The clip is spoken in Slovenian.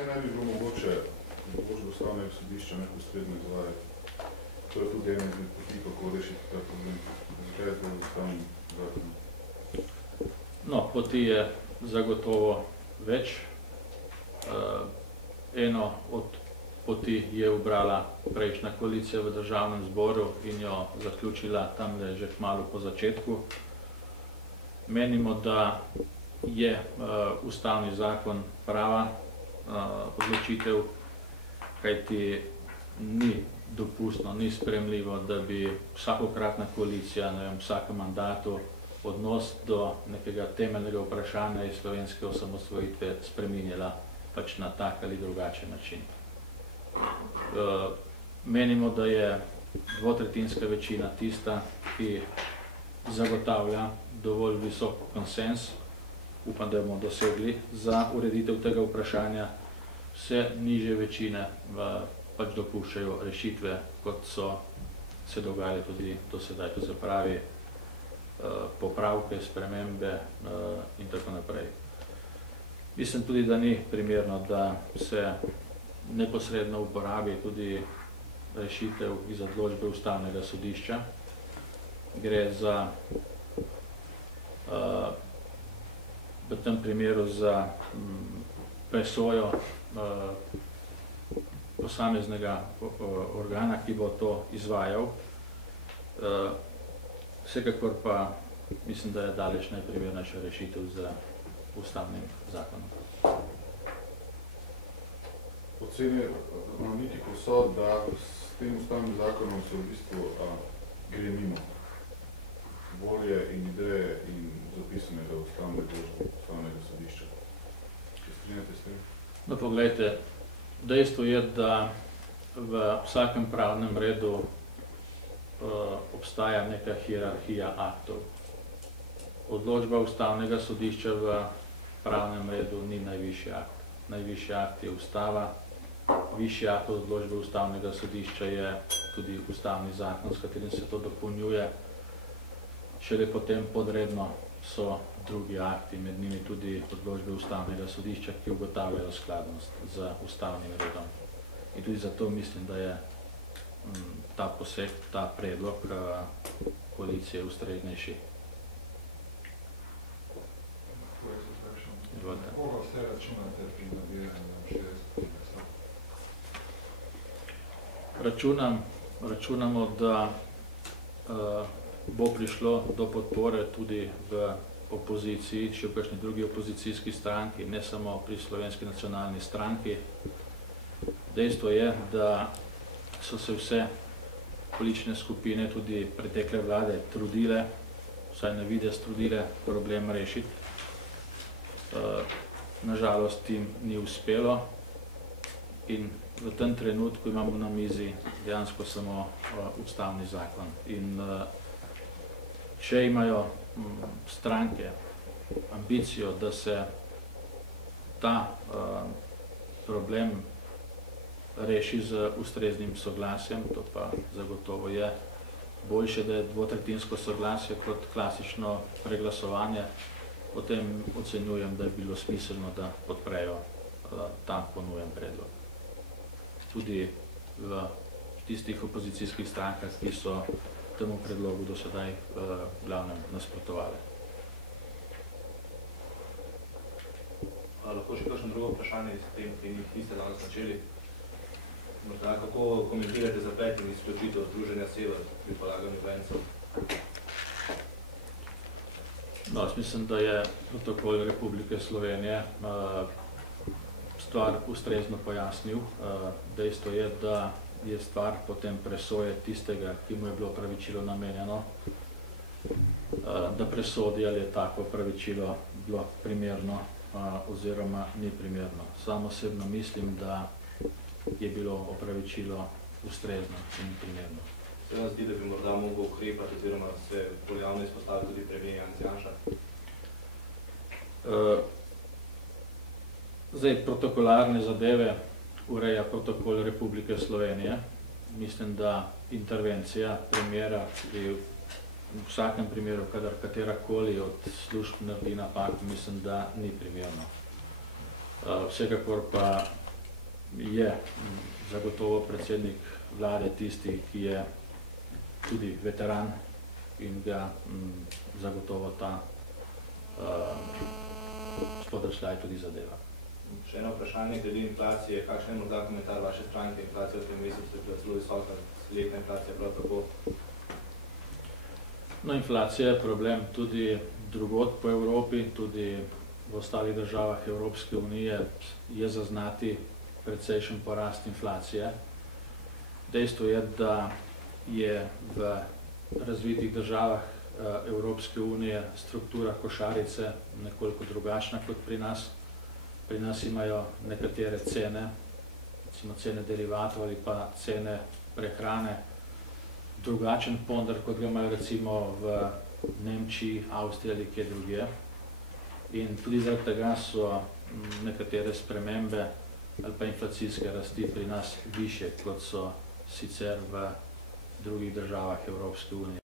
zakaj ne bi bilo mogoče odločbo ustavnega sodišča neposredno izvajati? To je tudi ena izmed poti, kako rešiti ta problem. Zakaj je to ustavni zakon? No, poti je zagotovo več. Eno od poti je ubrala prejšnja koalicija v državnem zboru in jo zaključila tamle že kmalu po začetku. Menimo, da je ustavni zakon prava odločitev, kajti ni dopustno, ni sprejemljivo, da bi vsakokratna koalicija v vsakem mandatu odnos do nekega temeljnega vprašanja iz slovenske osamosvojitve spreminjala pač na tak ali drugačen način. Menimo, da je dvotretjinska večina tista, ki zagotavlja dovolj visok konsens, upam, da bomo dosegli za ureditev tega vprašanja. Vse nižje večine pač dopuščajo rešitve, kot so se dogajale tudi do sedaj, to se pravi popravke, spremembe in tako naprej. Mislim tudi, da ni primerno, da se neposredno uporabi tudi rešitev iz odločbe ustavnega sodišča. Gre za v tem primeru za presojo posameznega organa, ki bo to izvajal. Vsekakor pa mislim, da je daleč najprimernejša rešitev za ustavnim zakonom. Oceni analitikov so, da s tem ustavnim zakonom se v bistvu gre mimo volje in ideje in zapisanega ustavnega sodišča. Se strinjate s tem? No, poglejte, dejstvo je, da v vsakem pravnem redu obstaja neka hierarhija aktov. Odločba ustavnega sodišča v pravnem redu ni najvišji akt. Najvišji akt je ustava, višji akt od odločbe ustavnega sodišča je tudi ustavni zakon, s katerim se to dopolnjuje. Šele potem podredno so drugi akti, med njimi tudi odločbe ustavnega sodišča, ki ugotavljajo skladnost z ustavnim redom. In tudi zato mislim, da je ta poseg, ta predlog koalicije ustreznejši. Koga vse računate pri nabiranju 60 glasov? Računamo, da bo prišlo do podpore tudi v opoziciji, še v kakšni drugi opozicijski stranki, ne samo pri Slovenski nacionalni stranki. Dejstvo je, da so se vse politične skupine, tudi pretekle vlade, trudile, vsaj na videz trudile, problem rešiti. Nažalost jim ni uspelo in v tem trenutku imamo na mizi dejansko samo ustavni zakon. In če imajo stranke ambicijo, da se ta problem reši z ustreznim soglasjem, to pa zagotovo je boljše, da je dvotretjinsko soglasje kot klasično preglasovanje, potem ocenjujem, da je bilo smiselno, da podprejo ta ponujen predlog. Tudi v tistih opozicijskih strankah, ki so temu predlogu do sedaj v glavnem nasprotovali. Lahko še kakšno drugo vprašanje s tem, ki niste danes načeli? Morda, kako komentirate zaplet in izključitev Združenja Sever pri polaganju vencev? No, jaz mislim, da je protokol Republike Slovenije stvar ustrezno pojasnil. Dejstvo je, da je stvar potem presoje tistega, ki mu je bilo opravičilo namenjeno, da presodi, ali je tako opravičilo bilo primerno oziroma ni primerno. Sam osebno mislim, da je bilo opravičilo ustrezno in primerno. Se vam zdi, da bi morda mogel ukrepati oziroma se bolj javno izpostaviti tudi premijer Janez Janša? Zdaj, protokolarne zadeve ureja protokol Republike Slovenije. Mislim, da intervencija premijera v vsakem primeru, kadar katerakoli od služb naredi napak, mislim, da ni primerno. Vsekakor pa je zagotovo predsednik vlade tisti, ki je tudi veteran in ga zagotovo ta spodrsljaj tudi zadeva. Še eno vprašanje glede inflacije. Kakšen je morda komentar vaše stranke? Inflacija v tem mesecu je bila zelo visoka, letna inflacija prav tako. No, inflacija je problem tudi drugod po Evropi, tudi v ostalih državah Evropske unije je zaznati precejšen porast inflacije. Dejstvo je, da je v razvitih državah Evropske unije struktura košarice nekoliko drugačna kot pri nas. Pri nas imajo nekatere cene, recimo cene derivatov ali pa cene prehrane, drugačen ponder, kot ga imajo recimo v Nemčiji, Avstriji ali kje drugje. In tudi zaradi tega so nekatere spremembe ali pa inflacijske rasti pri nas višje, kot so sicer v drugih državah Evropske unije.